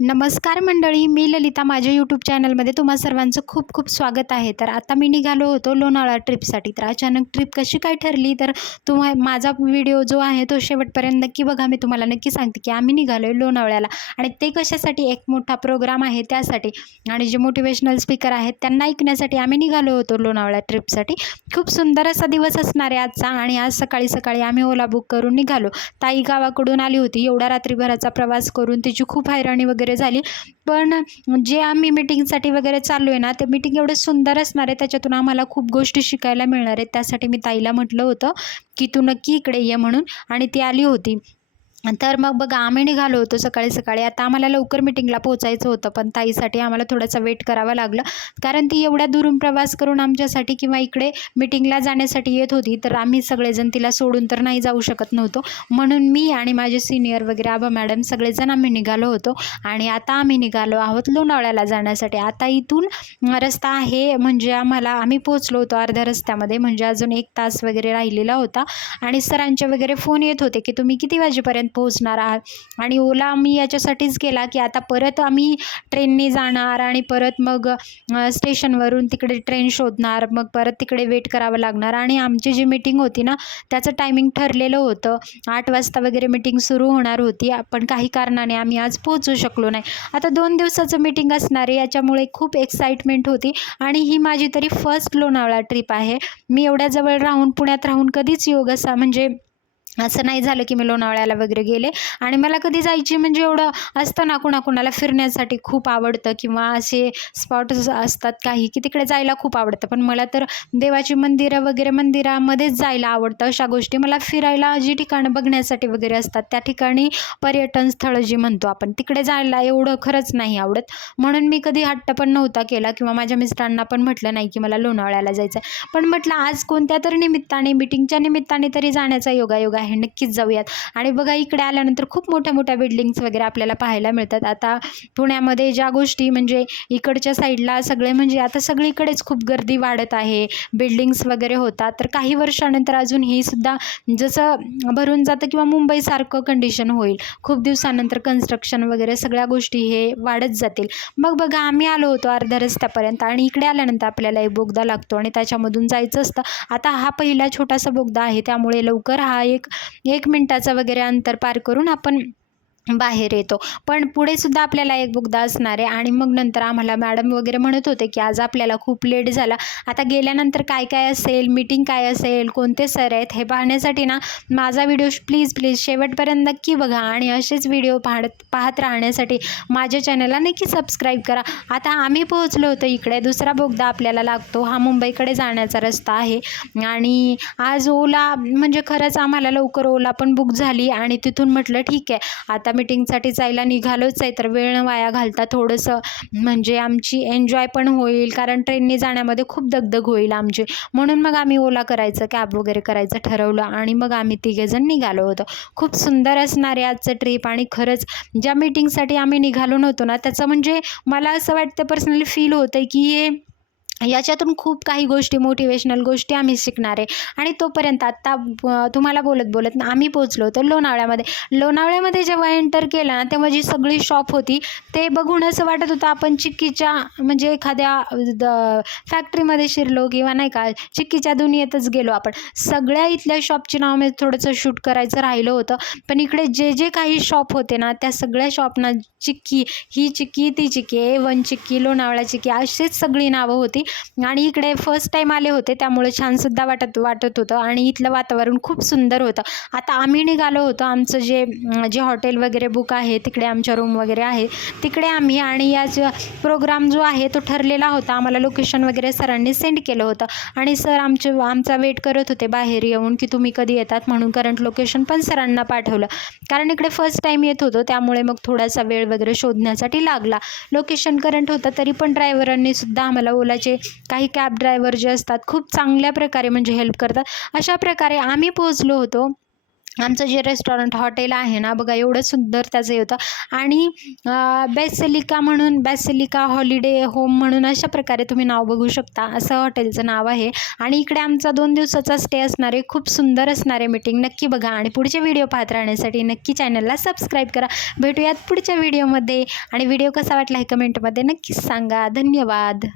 नमस्कार मंडळी, मी ललिता. माझ्या यूट्यूब चॅनलमध्ये तुम्हा सर्वांचं खूप खूप स्वागत आहे. तर आता मी निघालो होतो लोणावळा ट्रिपसाठी. तर अचानक ट्रिप कशी काय ठरली तर माझा व्हिडिओ जो आहे तो शेवटपर्यंत नक्की बघा. मी तुम्हाला नक्की सांगते की आम्ही निघालो आहे लोणावळ्याला आणि ते कशासाठी, एक मोठा प्रोग्राम आहे त्यासाठी आणि जे मोटिवेशनल स्पीकर आहेत त्यांना ऐकण्यासाठी आम्ही निघालो होतो लोणावळा ट्रिपसाठी. खूप सुंदर असा दिवस असणार आहे आजचा आणि आज सकाळी सकाळी आम्ही ओला बुक करून निघालो. ताई गावाकडून आली होती. एवढा रात्रीभराचा प्रवास करून तिची खूप हैराणी वगैरे झाली. पण जे आम्ही मीटिंगसाठी वगैरे चाललो आहे ना, ते मीटिंग एवढं सुंदर असणार आहे, त्याच्यातून आम्हाला खूप गोष्टी शिकायला मिळणार आहेत. त्यासाठी मी ताईला म्हटलं होतं की तू नक्की इकडे ये म्हणून, आणि ती आली होती. तर मग बघा, आम्ही निघालो होतो सकाळी सकाळी. आता आम्हाला लवकर मीटिंगला पोहोचायचं होतं, पण ताईसाठी आम्हाला थोडासा वेट करावं लागलं, कारण ती एवढ्या दुरून प्रवास करून आमच्यासाठी किंवा इकडे मीटिंगला जाण्यासाठी येत होती. तर आम्ही सगळेजण तिला सोडून तर नाही जाऊ शकत नव्हतो. म्हणून मी आणि माझे सिनियर वगैरे आबा मॅडम सगळेजण आम्ही निघालो होतो आणि आता आम्ही निघालो आहोत लोणावळ्याला जाण्यासाठी. आता इथून रस्ता आहे, म्हणजे आम्ही पोहोचलो होतो अर्ध्या रस्त्यामध्ये, म्हणजे अजून 1 तास वगैरे राहिलेला होता. आणि सरांचे वगैरे फोन येत होते की तुम्ही किती वाजेपर्यंत पोहोचणार आहात. आणि ओला मी याच्यासाठीच केला की आता परत आम्ही ट्रेनने जाणार आणि परत मग स्टेशनवरून तिकडे ट्रेन शोधणार, मग परत तिकडे वेट करावं लागणार. आणि आमची जी मीटिंग होती ना, त्याचं टायमिंग ठरलेलं होतं 8 वाजता वगैरे मीटिंग सुरू होणार होती, पण काही कारणाने आम्ही आज पोहोचू शकलो नाही. आता 2 दिवसाचं मीटिंग असणार आहे, याच्यामुळे खूप एक्साइटमेंट होती. आणि ही माझी तरी फर्स्ट लोणावळा ट्रिप आहे. मी एवढ्या जवळ राहून, पुण्यात राहून कधीच योग असा म्हणजे असं नाही झालं की मी लोणावळ्याला वगैरे गेले. आणि मला कधी जायची म्हणजे एवढं असतं ना, कुणाकुणाला फिरण्यासाठी खूप आवडतं किंवा असे स्पॉट्स असतात काही की तिकडे जायला खूप आवडतं, पण मला तर देवाची मंदिरं वगैरे, मंदिरामध्येच जायला आवडतं. अशा गोष्टी मला फिरायला, जी ठिकाणं बघण्यासाठी वगैरे असतात त्या ठिकाणी, पर्यटन स्थळं जी म्हणतो आपण, तिकडे जायला एवढं खरंच नाही आवडत. म्हणून मी कधी हट्ट पण नव्हता केला किंवा माझ्या मिस्टरांना पण म्हटलं नाही की मला लोणावळ्याला जायचं आहे. पण म्हटलं आज कोणत्या तरी निमित्ताने, मीटिंगच्या निमित्ताने तरी जाण्याचा योगायोग आहे, नक्कीच जाऊयात. आणि बघा, इकडे आल्यानंतर खूप मोठ्या मोठ्या बिल्डिंग्स वगैरे आपल्याला पाहायला मिळतात. आता पुण्यामध्ये ज्या गोष्टी म्हणजे इकडच्या साईडला सगळे, म्हणजे आता सगळीकडेच खूप गर्दी वाढत आहे, बिल्डिंग्स वगैरे होतात. तर काही वर्षानंतर अजून ही सुद्धा जसं भरून जातं किंवा मुंबईसारखं कंडिशन होईल, खूप दिवसानंतर कन्स्ट्रक्शन वगैरे सगळ्या गोष्टी हे वाढत जातील. मग बघा, आम्ही आलो होतो अर्ध्या रस्त्यापर्यंत आणि इकडे आल्यानंतर आपल्याला एक बोगदा लागतो आणि त्याच्यामधून जायचं असतं. आता हा पहिला छोटासा बोगदा आहे, त्यामुळे लवकर हा एक मिनिटाचा वगैरे अंतर पार करून आपण बाहेर येतो. पण पुढे सुद्धा आपल्याला एक बोगदा असणार आहे. आणि मग नंतर आम्हाला मॅडम वगैरे म्हणत होते की आज आपल्याला खूप लेट झाला. आता गेल्यानंतर काय काय असेल, मीटिंग काय असेल, कोणते सर आहेत, हे पाहण्यासाठी ना माझा व्हिडिओ प्लीज शेवटपर्यंत नक्की बघा. आणि असेच व्हिडिओ पाहत राहण्यासाठी माझ्या चॅनलला नक्की सबस्क्राईब करा. आता आम्ही पोहोचलो होतो इकडे. दुसरा बोगदा आपल्याला लागतो, हा मुंबईकडे जाण्याचा रस्ता आहे. आणि आज ओला, म्हणजे खरंच आम्हाला लवकर ओला पण बुक झाली आणि तिथून म्हटलं ठीक आहे, आता मीटिंगसाठी जायला निघालोच आहे, तर वेळ न वाया घालता थोडंसं म्हणजे आमची एन्जॉय पण होईल, कारण ट्रेनने जाण्यामध्ये खूप दगदग होईल आमची. म्हणून मग आम्ही ओला करायचं, कॅब वगैरे करायचं ठरवलं आणि मग आम्ही तिघेजण निघालो होतो. खूप सुंदर असणार आहे आजचं ट्रिप. आणि खरंच ज्या मीटिंगसाठी आम्ही निघालो नव्हतो ना, त्याचं म्हणजे मला असं वाटतं, पर्सनली फील होतं की याच्यातून खूप काही गोष्टी, मोटिवेशनल गोष्टी आम्ही शिकणार आहे. आणि तोपर्यंत आत्ता तुम्हाला बोलत बोलत ना आम्ही पोहोचलो होतो लोणावळ्यामध्ये जेव्हा एंटर केलं ना, तेव्हा जी सगळी शॉप होती ते बघून असं वाटत होतं आपण चिक्कीच्या म्हणजे एखाद्या फॅक्टरीमध्ये शिरलो किंवा नाही का, चिक्कीच्या दुनियेतच गेलो आपण. सगळ्या इथल्या शॉपची नाव मी थोडंसं शूट करायचं राहिलं होतं, पण इकडे जे जे काही शॉप होते ना, त्या सगळ्या शॉपना चिक्की, ही चिक्की, ती चिक्की, A1 चिक्की, लोणावळा चिक्की, अशीच सगळी नावं होती. आणि इकडे फर्स्ट टाईम आले होते, त्यामुळे छानसुद्धा वाटत होतं आणि इथलं वातावरण खूप सुंदर होतं. आता आम्ही निघालो होतो, आमचं जे हॉटेल वगैरे बुक आहे, तिकडे आमच्या रूम वगैरे आहे, तिकडे आम्ही. आणि याच प्रोग्राम जो आहे तो ठरलेला होता, आम्हाला लोकेशन वगैरे सरांनी सेंड केलं होतं. आणि सर आमचा वेट करत होते बाहेर येऊन की तुम्ही कधी येतात म्हणून. करंट लोकेशन पण सरांना पाठवलं, कारण इकडे फर्स्ट टाईम येत होतो, त्यामुळे मग थोडासा वेळ वगैरे शोधण्यासाठी लागला. लोकेशन करंट होतं, तरी पण ड्रायव्हरांनी सुद्धा आम्हाला, ओलाचे काही कॅब ड्रायव्हर जे असतात खूप चांगल्या प्रकारे म्हणजे हेल्प करतात. अशा प्रकारे आम्ही पोहोचलो होतो आमचं जे रेस्टॉरंट हॉटेल आहे ना बघा, एवढं सुंदर त्याचं होतं. आणि बॅसिलिका हॉलिडे होम म्हणून अशा प्रकारे तुम्ही नाव बघू शकता, असं हॉटेलचं नाव आहे. आणि इकडे आमचा 2 दिवसाचा स्टे असणार आहे. खूप सुंदर असणार आहे मीटिंग, नक्की बघा. आणि पुढचे व्हिडिओ पाहत राहण्यासाठी नक्की चॅनलला सबस्क्राईब करा. भेटूयात पुढच्या व्हिडिओमध्ये. आणि व्हिडिओ कसा वाटला हे कमेंटमध्ये नक्कीच सांगा. धन्यवाद.